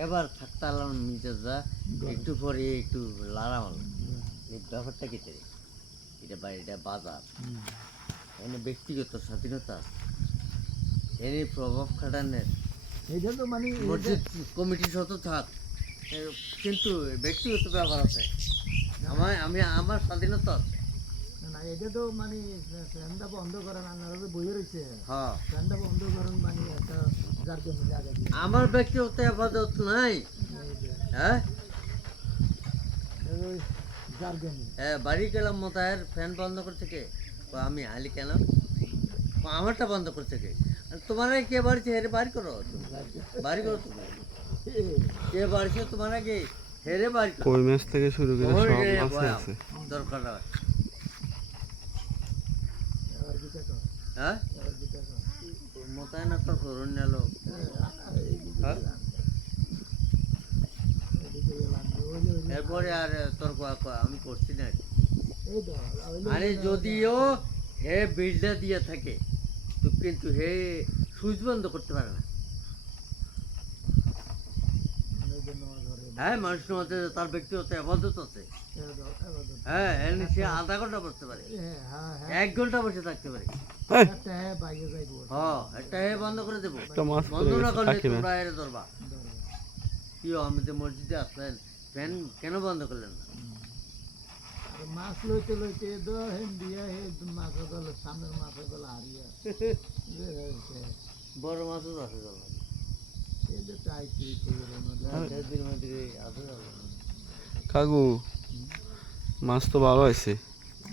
এবার থাকতে আলাম মিজাজা একটু পরে একটু লাড়াম এই ব্যাপারটা কেটে এটা এটা বাজার এনে ব্যক্তিগত স্বাধীনতা এনে প্রভাব খাটানোর এটা তো মানে মসজিদ কমিটি শত থাক কিন্তু ব্যক্তিগত ব্যাপার আছে আমি আমার স্বাধীনতা আছে না এটা তো মানে ফ্যানটা বন্ধ করেন আপনারা তো বইয়ে রয়েছে হ্যাঁ ফ্যানটা বন্ধ করেন মানে একটা যার জন্য জায়গা দিয়ে আমার ব্যক্তিগত আপাতত নাই হ্যাঁ যার জন্য বাড়ি গেলাম মোতায়ের ফ্যান বন্ধ করছে কে আমি আলি কেন আমারটা বন্ধ করছে কে তোমার কে বাড়িছে হেরে বাড়ি করো বাড়ি করো তুমি কে বাড়িছে তোমার আগে হেরে বাড়ি করো কই মাছ থেকে শুরু করে সব মাছ আছে দরকার এবার কি দেখো হ্যাঁ এবার কি দেখো মোতায়েন একটা করুন নিল হ্যাঁ এরপরে আর তর্ক আমি করছি না এই তো আরে যদিও হে বিলটা দিয়ে থাকে তো কিন্তু হে সুইচ বন্ধ করতে পারে না হ্যাঁ মানুষের মধ্যে তার ব্যক্তিগত আবাদত আছে হ্যাঁ এর নিচে আধা ঘন্টা বসতে পারে 1 ঘন্টা বসে থাকতে পারে হ্যাঁ একটা হে বন্ধ করে দেবো বন্ধ না করলে তোমরা এর ধরবা কি আমি তো মসজিদে আসলেন ফ্যান কেন বন্ধ করলেন না মাছ লইতে লইতে হেন দিয়া হে মাছের গল সামনের মাছের গল হারিয়া বড় মাছও আছে জল কাকু মাছ তো ভালো আছে।